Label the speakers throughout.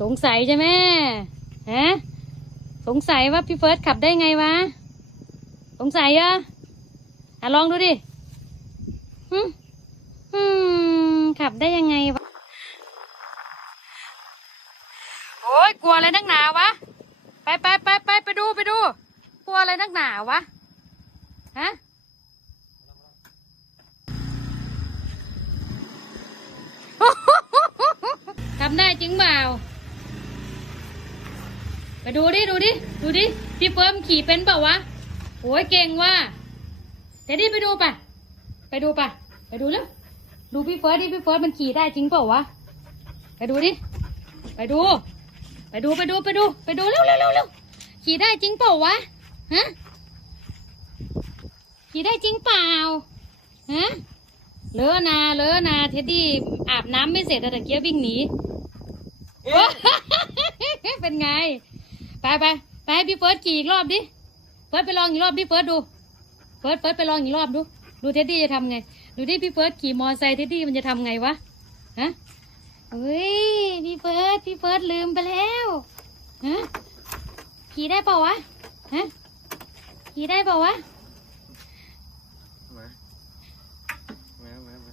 Speaker 1: สงสัยใช่ไหมฮะสงสัยว่าพี่เฟิร์สขับได้ไงวะ สงสัยอะอะลองดูดิฮึอืมขับได้ยังไงวะ โอ้ยกลัวอะไรนักหนาวะ ไปไปไปไปไปดูไปดู กลัวอะไรนักหนาวะ ฮะทำได้จริงเปล่า ดูดิ ดูดิ ดูดิ พี่เฟิร์มขี่เป็นเปล่าวะโอ้ยเก่งว่ะเดี๋ยวดิไปดูปะไปดูปะไปดูแล้วดูพี่เฟิร์สดิพี่เฟิร์สมันขี่ได้จริงเปล่าวะ ไปดูดิ ไปดู ไปดูไปดูไปดู ไปดูเร็วเร็วเร็วเร็วขี่ได้จริงเปล่าวะ ฮะ ขี่ได้จริงเปล่า ฮะ เลอะนา เลอะนา เท็ดดี้อาบน้ำไม่เสร็จแต่ตะเกียบวิ่งหนี เป็นไง ไปไปไปให้พี่เฟิร์สขี่อีกรอบดิเฟิร์สไปลองอีกรอบพี่เฟิร์สดูเฟิร์สเฟิร์สไปลองอีกรอบดู ดูเท็ดดี้จะทำไง ดูดิพี่เฟิร์สขี่มอไซค์เท็ดดี้มันจะทำไงวะฮะเฮ้ยพี่เฟิร์สพี่เฟิร์สลืมไปแล้วฮะขี่ได้เปล่าวะฮะขี่ได้เปล่าวะ
Speaker 2: มามามามา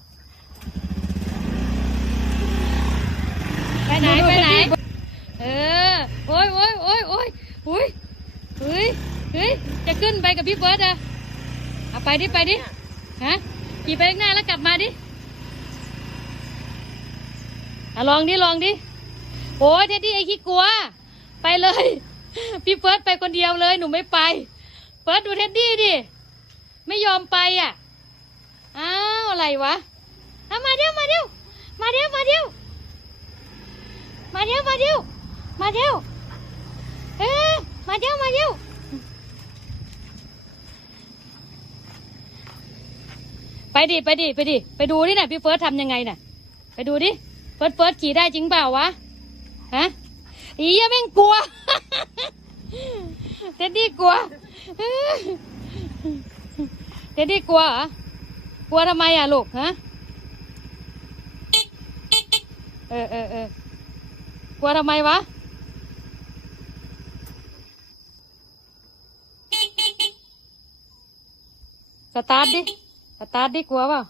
Speaker 1: ไปไหนไปไหน เออ โอ้ยโอ้ยโอ้ยโอ้ยโอ้ยเฮ้ย เฮ้ย จะ ขึ้นไปกับพี่เฟิร์สอะเอาไปดิไปดิฮะขี่ไปข้างหน้าแล้วกลับมาดิอะลองดิลองดิโอ้ยเท็ดดี้ไอ้ขี้กลัว ไปเลย พี่เฟิร์สไปคนเดียวเลยหนูไม่ไปเฟิร์สดูเท็ดดี้ดิไม่ยอมไปอะอ้าวอะไรวะเอามาเดียวมาเดียวมาเดียวมาเดียวมาเดียวมาเดียวมาเดียวเออมาเดียวมาเดียว ไปดิไปดิไปดิไปดูดิน่ะพี่เฟิร์สทำยังไงน่ะ ไปดูดิเฟิร์สเฟิร์สขี่ได้จริงเปล่าวะฮะอียังไม่งกลัวเท็ดดี้กลัวเท็ดดี้กลัวเหรอกลัวทำไมอะลูกฮะเออเออเออกลัวทำไมวะสตาร์ทดิ สตาร์ทได้กลัวเปล่า